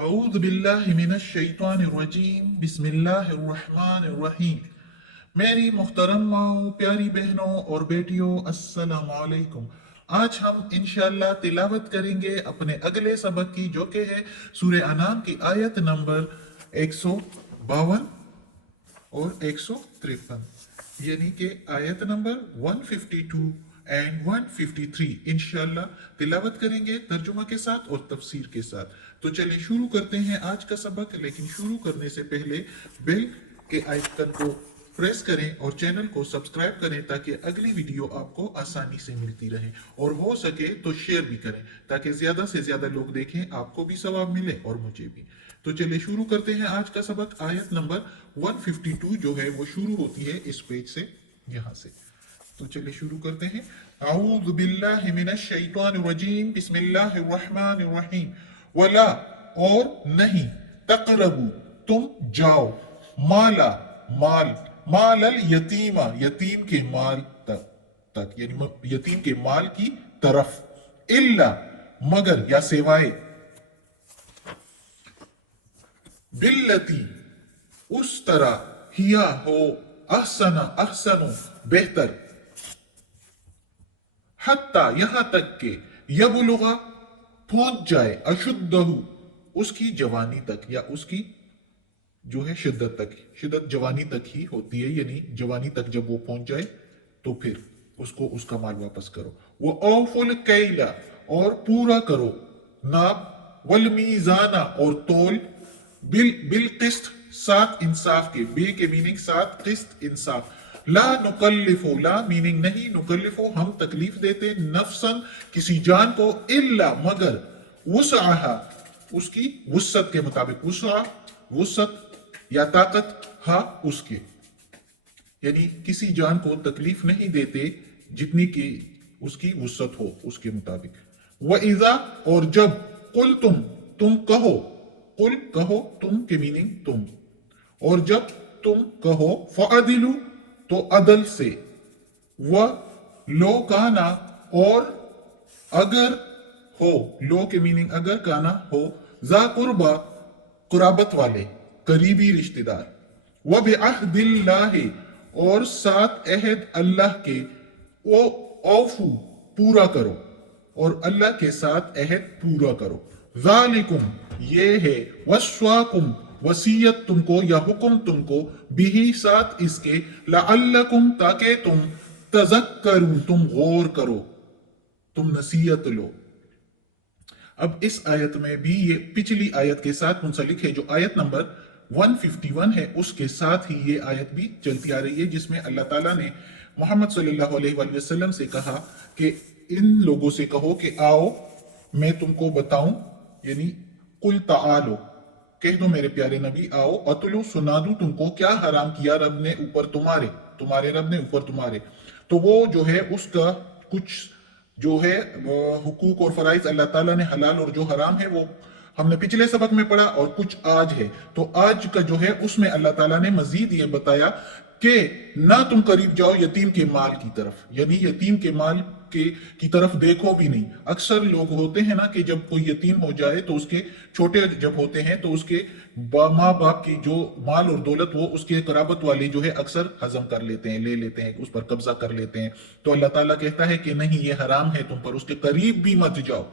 اعوذ باللہ من الشیطان الرجیم بسم اللہ الرحمن الرحیم۔ میری محترم ماؤں، پیاری بہنوں اور بیٹیوں، السلام علیکم۔ آج ہم انشاءاللہ تلاوت کریں گے اپنے اگلے سبق کی، جو کہ ہے سورہ انعام کی آیت نمبر 152 اور 153، یعنی کہ آیت نمبر 152 اینڈ 153 انشاءاللہ تلاوت کریں گے ترجمہ کے ساتھ اور تفسیر کے ساتھ۔ تو چلیں شروع کرتے ہیں آج کا سبق، لیکن شروع کرنے سے پہلے بیل کے آئیکن کو پریس کریں اور چینل کو سبسکرائب کریں تاکہ اگلی ویڈیو آپ کو آسانی سے ملتی رہے، اور ہو سکے تو شیئر بھی کریں تاکہ زیادہ سے زیادہ لوگ دیکھیں، آپ کو بھی ثواب ملے اور مجھے بھی۔ تو چلے شروع کرتے ہیں آج کا سبق۔ آیت نمبر 152 جو ہے وہ شروع ہوتی ہے اس پیج سے، یہاں سے۔ تو چلے شروع کرتے ہیں۔ اعوذ باللہ من الشیطان الرجیم بسم اللہ الرحمن الرحیم۔ ولا اور نہیں، تقربو تم جاؤ، مالا مال الیتیمہ یتیم کے مال تک یعنی یتیم کے مال کی طرف، الا مگر یا سوائے، باللتی اس طرح، ہیا ہو، احسن بہتر، حتی یہاں تک کہ، یبلغ پہنچ جائے، اشدہ اس کی جوانی تک، یا اس کی جو ہے شدت تک، شدت جوانی تک ہی ہوتی ہے، یعنی جوانی تک جب وہ پہنچ جائے تو پھر اس کو اس کا مال واپس کرو۔ وہ اوفوا الکیل اور پورا کرو ناپ، والمیزانہ اور تول، بالقسط ساتھ انصاف کے، بے کے میننگ ساتھ، قسط انصاف۔ لا نکلف، لا میننگ نہیں، نکلف ہم تکلیف دیتے، نفسا کسی جان کو، الا مگر، وسعہا اس کی وسعت کے مطابق، وسعت یا طاقت، ہاں اس کے، یعنی کسی جان کو تکلیف نہیں دیتے جتنی کہ اس کی وسعت ہو، اس کے مطابق۔ وَإِذَا اور جب، قُلْتُمْ تم کہو، قل کہو، تم کے میننگ تم، اور جب تم کہو، فَعَدِلُوا تو عدل سے، وَلَوْ كَانَ اور اگر ہو، لو کے میننگ اگر، کانا ہو، ذا قربا قرابت والے، قریبی رشتہ دار، وَبِعَهْدِ اللَّهِ اور ساتھ عہد اللہ کے، اوفو پورا کرو، اور اللہ کے ساتھ عہد پورا کرو۔ ذالکم یہ ہے، وصواکم وصیت تم کو یا حکم تم کو، بھی ساتھ اس کے، لعلکم تاکہ تم، تذکرون تم غور کرو، تم نصیحت لو۔ اب اس آیت میں بھی یہ پچھلی آیت کے ساتھ منسلک ہے، جو آیت نمبر 151 ہے، اس کے ساتھ ہی یہ آیت بھی چلتی آ رہی ہے، جس میں اللہ تعالیٰ نے محمد صلی اللہ علیہ وآلہ وسلم سے کہا کہ ان لوگوں سے کہو کہ آؤ میں تم کو بتاؤں، یعنی قل تعالو کہہ دو میرے پیارے نبی، آؤ، اتلو سنا دوں تم کو کیا حرام کیا رب نے اوپر تمہارے رب نے اوپر تمہارے۔ تو وہ جو ہے اس کا کچھ جو ہے حقوق اور فرائض اللہ تعالیٰ نے حلال اور جو حرام ہے وہ ہم نے پچھلے سبق میں پڑھا، اور کچھ آج ہے۔ تو آج کا جو ہے اس میں اللہ تعالیٰ نے مزید یہ بتایا کہ نہ تم قریب جاؤ یتیم کے مال کی طرف، یعنی یتیم کے مال کی طرف دیکھو بھی نہیں۔ اکثر لوگ ہوتے ہیں نا کہ جب کوئی یتیم ہو جائے تو اس کے چھوٹے جب ہوتے ہیں تو اس کے ماں باپ کی جو مال اور دولت وہ اس کے قرابت والے جو ہے اکثر ہضم کر لیتے ہیں، لے لیتے ہیں، اس پر قبضہ کر لیتے ہیں۔ تو اللہ تعالیٰ کہتا ہے کہ نہیں، یہ حرام ہے تم پر، اس کے قریب بھی مت جاؤ،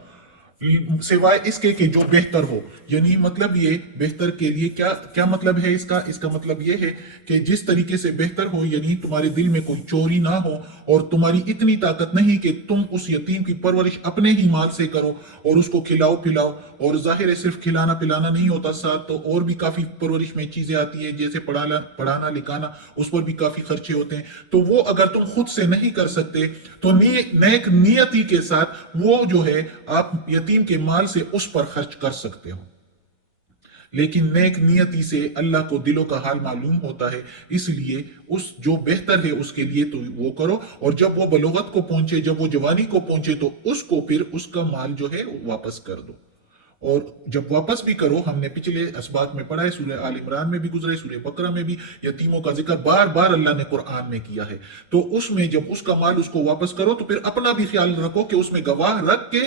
سوائے اس کے کہ جو بہتر ہو۔ یعنی مطلب یہ بہتر کے لیے کیا مطلب ہے اس کا مطلب یہ ہے کہ جس طریقے سے بہتر ہو، یعنی تمہارے دل میں کوئی چوری نہ ہو، اور تمہاری اتنی طاقت نہیں کہ تم اس یتیم کی پرورش اپنے ہی مال سے کرو اور اس کو کھلاؤ پلاؤ، اور ظاہر ہے صرف کھلانا پلانا نہیں ہوتا، ساتھ تو اور بھی کافی پرورش میں چیزیں آتی ہیں، جیسے پڑھانا لکھانا، اس پر بھی کافی خرچے ہوتے ہیں۔ تو وہ اگر تم خود سے نہیں کر سکتے تو نیک نیتی کے ساتھ وہ جو ہے آپ یتیم کے مال سے اس پر خرچ کر سکتے ہو، لیکن نیک نیتی سے اللہ کو دلوں کا حال معلوم ہوتا ہے، اس لیے اس جو بہتر ہے اس کے لیے تو وہ کرو، اور جب وہ بلوغت کو پہنچے، جب وہ جوانی کو پہنچے تو اس کو پھر اس کا مال جو ہے واپس کر دو۔ اور جب واپس بھی کرو، ہم نے پچھلے اسباق میں پڑھا ہے، سورہ آل عمران میں بھی گزرے، سورہ بقرہ میں بھی یتیموں کا ذکر بار بار اللہ نے قرآن میں کیا ہے۔ تو اس میں جب اس کا مال اس کو واپس کرو تو پھر اپنا بھی خیال رکھو کہ اس میں گواہ رکھ کے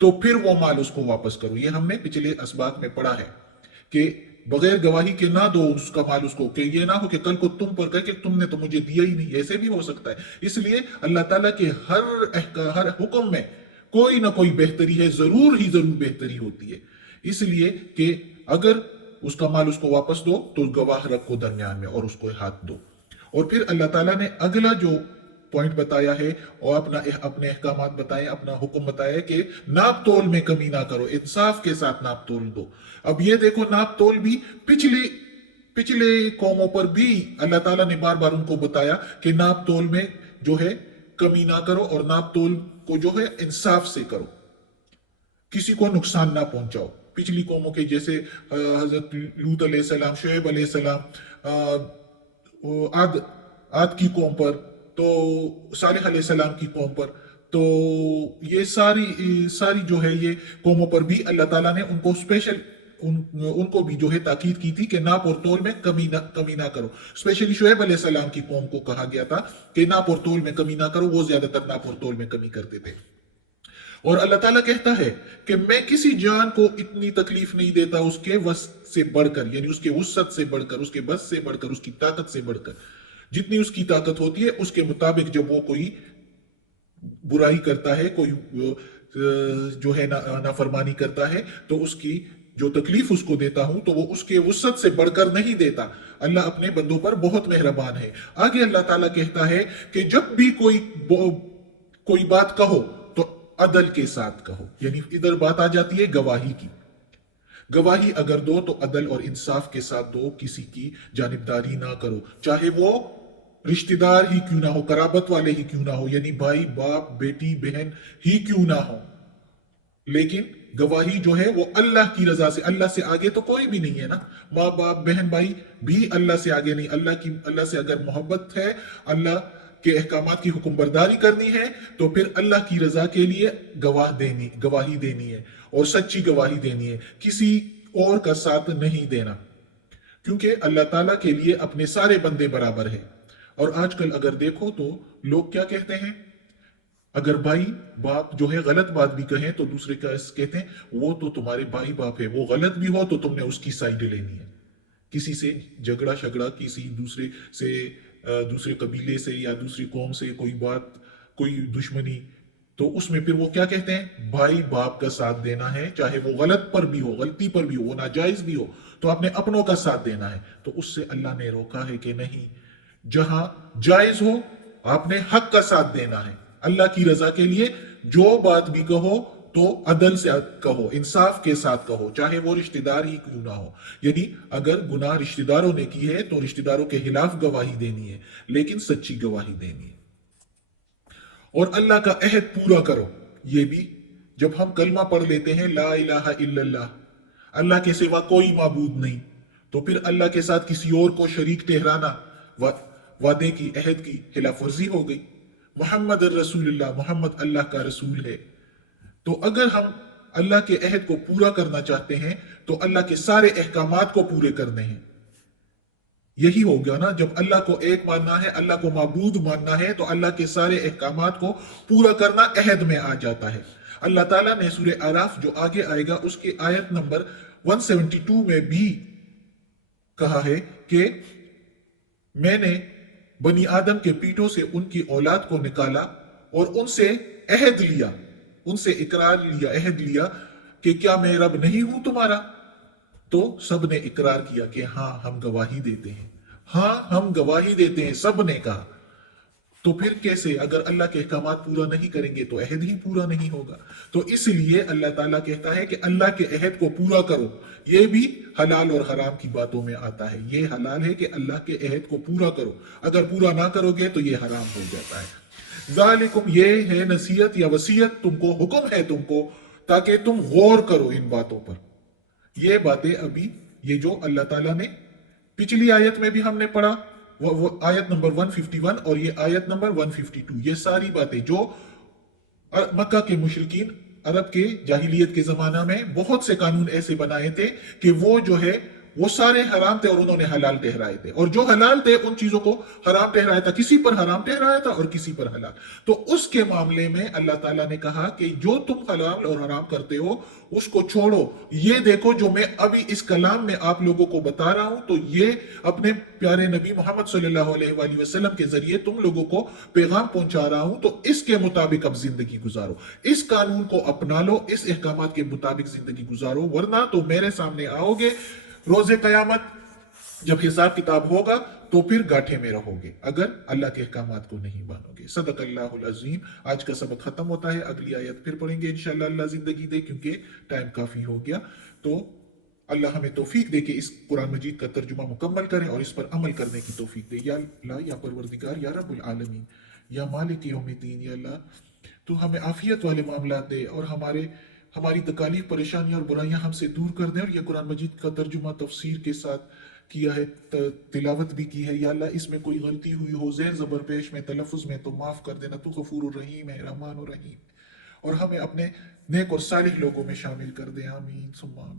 تو پھر وہ مال اس کو واپس کرو. یہ ہم نے پچھلے اسباق میں پڑھا ہے کہ بغیر گواہی کے نہ دو اس کا مال اس کو, کہ یہ نہ ہو کہ کل کو تم پر کہے کہ تم نے تو مجھے دیا ہی نہیں. ایسے بھی ہو سکتا ہے. اس لیے اللہ تعالیٰ کے ہر حکم میں کوئی نہ کوئی بہتری ہے, ضرور ہی ضرور بہتری ہوتی ہے. اس لیے کہ اگر اس کا مال اس کو واپس دو تو گواہ رکھو درمیان میں اور اس کو ہاتھ دو. اور پھر اللہ تعالیٰ نے اگلا جو پوائنٹ بتایا ہے اور اپنے احکامات بتائے, اپنا حکم بتایا کہ ناپ تول میں کمی نہ کرو, انصاف کے ساتھ ناپ تول دو. اب یہ دیکھو ناپ تول بھی پچھلے قوموں پر بھی اللہ تعالیٰ نے بار بار ان کو بتایا کہ ناپ تول میں جو ہے کمی نہ کرو اور ناپ تول کو جو ہے انصاف سے کرو, کسی کو نقصان نہ پہنچاؤ. پچھلی قوموں کے جیسے حضرت لوط علیہ السلام, شعیب علیہ السلام, عاد کی قوم پر, تو صالح علیہ السلام کی قوم پر, تو یہ ساری جو ہے یہ قوموں پر بھی اللہ تعالیٰ نے ان کو اسپیشل ان کو بھی جو ہے تاکید کی تھی کہ ناپ اور تول میں کمی نہ کرو. اسپیشلی شعیب علیہ السلام کی قوم کو کہا گیا تھا کہ ناپ اور تول میں کمی نہ کرو, وہ زیادہ تر ناپ اور تول میں کمی کرتے تھے. اور اللہ تعالیٰ کہتا ہے کہ میں کسی جان کو اتنی تکلیف نہیں دیتا اس کے وس سے بڑھ کر, یعنی اس کے وسعت سے بڑھ کر, اس کے بس سے بڑھ کر, اس کی طاقت سے بڑھ کر. جتنی اس کی طاقت ہوتی ہے اس کے مطابق جب وہ کوئی برائی کرتا ہے, کوئی جو ہے نافرمانی کرتا ہے, تو اس کی جو تکلیف اس کو دیتا ہوں تو وہ اس کے وسعت سے بڑھ کر نہیں دیتا. اللہ اپنے بندوں پر بہت مہربان ہے. آگے اللہ تعالیٰ کہتا ہے کہ جب بھی کوئی بات کہو تو عدل کے ساتھ کہو. یعنی ادھر بات آ جاتی ہے گواہی کی. گواہی اگر دو تو عدل اور انصاف کے ساتھ دو, کسی کی جانبداری نہ کرو, چاہے وہ رشتہ دار ہی کیوں نہ ہو, قرابت والے ہی کیوں نہ ہو, یعنی بھائی باپ بیٹی بہن ہی کیوں نہ ہو. لیکن گواہی جو ہے وہ اللہ کی رضا سے, اللہ سے آگے تو کوئی بھی نہیں ہے نا. ماں باپ بہن بھائی بھی اللہ سے آگے نہیں. اللہ سے اگر محبت ہے, اللہ کے احکامات کی حکم برداری کرنی ہے, تو پھر اللہ کی رضا کے لیے گواہی دینی ہے, اور سچی گواہی دینی ہے, کسی اور کا ساتھ نہیں دینا. کیونکہ اللہ تعالیٰ کے لیے اپنے سارے بندے برابر ہیں. اور آج کل اگر دیکھو تو لوگ کیا کہتے ہیں, اگر بھائی باپ جو ہے غلط بات بھی کہیں تو دوسرے کا کہتے ہیں وہ تو تمہارے بھائی باپ ہے, وہ غلط بھی ہو تو تم نے اس کی سائیڈ لینی ہے. کسی سے جھگڑا شگڑا, کسی دوسرے قبیلے سے یا دوسری قوم سے کوئی دشمنی, تو اس میں پھر وہ کیا کہتے ہیں, بھائی باپ کا ساتھ دینا ہے, چاہے وہ غلط پر بھی ہو, غلطی پر بھی ہو, وہ ناجائز بھی ہو, تو آپ نے اپنوں کا ساتھ دینا ہے. تو اس سے اللہ نے روکا ہے کہ نہیں, جہاں جائز ہو آپ نے حق کا ساتھ دینا ہے. اللہ کی رضا کے لیے جو بات بھی کہو تو عدل سے کہو, انصاف کے ساتھ کہو, چاہے وہ رشتہ دار ہی کیوں نہ ہو. یعنی اگر گناہ رشتہ داروں نے کی ہے تو رشتہ داروں کے خلاف گواہی دینی ہے, لیکن سچی گواہی دینی ہے. اور اللہ کا عہد پورا کرو. یہ بھی جب ہم کلمہ پڑھ لیتے ہیں لا الہ الا اللہ, اللہ کے سوا کوئی معبود نہیں, تو پھر اللہ کے ساتھ کسی اور کو شریک ٹھہرانا وعدے کی, عہد کی خلاف ورزی ہو گئی. محمد الرسول اللہ, محمد اللہ کا رسول ہے. تو اگر ہم اللہ کے عہد کو پورا کرنا چاہتے ہیں تو اللہ کے سارے احکامات کو پورے کرنے ہیں. یہی ہو گیا نا, جب اللہ کو ایک ماننا ہے, اللہ کو معبود ماننا ہے, تو اللہ کے سارے احکامات کو پورا کرنا عہد میں آ جاتا ہے. اللہ تعالیٰ نے سورہ اعراف جو آگے آئے گا اس کی آیت نمبر 172 میں بھی کہا ہے کہ میں نے بنی آدم کے پیٹوں سے ان کی اولاد کو نکالا اور ان سے عہد لیا, ان سے اقرار لیا, عہد لیا کہ کیا میں رب نہیں ہوں تمہارا. تو سب نے اقرار کیا کہ ہاں ہم گواہی دیتے ہیں, ہاں ہم گواہی دیتے ہیں, سب نے کہا. تو پھر کیسے, اگر اللہ کے احکامات پورا نہیں کریں گے تو عہد ہی پورا نہیں ہوگا. تو اس لیے اللہ تعالیٰ کہتا ہے کہ اللہ کے عہد کو پورا کرو. یہ بھی حلال اور حرام کی باتوں میں آتا ہے. یہ حلال ہے کہ اللہ کے عہد کو پورا کرو, اگر پورا نہ کرو گے تو یہ حرام ہو جاتا ہے. ذالکم, یہ ہے نصیحت یا وصیت, تم کو حکم ہے تم کو, تاکہ تم غور کرو ان باتوں پر. یہ باتیں ابھی یہ جو اللہ تعالیٰ نے پچھلی آیت میں بھی ہم نے پڑھا, وہ آیت نمبر 151 اور یہ آیت نمبر 152, یہ ساری باتیں جو مکہ کے مشرکین عرب کے جاہلیت کے زمانہ میں بہت سے قانون ایسے بنائے تھے کہ وہ جو ہے وہ سارے حرام تھے اور انہوں نے حلال ٹھہرائے تھے، اور جو حلال تھے ان چیزوں کو حرام ٹھہرایا تھا، کسی پر حرام ٹھہرایا تھا اور کسی پر حلال۔ تو اس کے معاملے میں اللہ تعالیٰ نے کہا کہ جو تم حلال اور حرام کرتے ہو اس کو چھوڑو، یہ دیکھو جو میں ابھی اس کلام میں آپ لوگوں کو بتا رہا ہوں، تو یہ اپنے پیارے نبی محمد صلی اللہ علیہ وآلہ وسلم کے ذریعے تم لوگوں کو پیغام پہنچا رہا ہوں، تو اس کے مطابق اب زندگی گزارو، اس قانون کو اپنا لو، اس احکامات کے مطابق زندگی گزارو، ورنہ تو میرے سامنے آؤ گے روز قیامت جب حساب کتاب ہوگا تو پھر گاٹھے میں رہو گے اگر اللہ کے احکامات کو نہیں مانو گے۔ صدق اللہ العظیم۔ آج کا سبق ختم ہوتا ہے، اگلی آیت پھر پڑھیں گے انشاءاللہ اللہ زندگی دے، کیونکہ ٹائم کافی ہو گیا۔ تو اللہ ہمیں توفیق دے کہ اس قرآن مجید کا ترجمہ مکمل کریں اور اس پر عمل کرنے کی توفیق دے۔ یا اللہ، یا پروردگار، یا رب العالمین، یا مالک یوم الدین، یا اللہ تو ہمیں عافیت والے معاملات دے اور ہماری تکالیف، پریشانیاں اور برائیاں ہم سے دور کر دیں، اور یہ قرآن مجید کا ترجمہ تفسیر کے ساتھ کیا ہے، تلاوت بھی کی ہے، یا اللہ اس میں کوئی غلطی ہوئی ہو زیر زبر پیش میں، تلفظ میں، تو معاف کر دینا، تو غفور الرحیم ہے، رحمان الرحیم، اور ہمیں اپنے نیک اور صالح لوگوں میں شامل کر دیں، آمین ثم آمین۔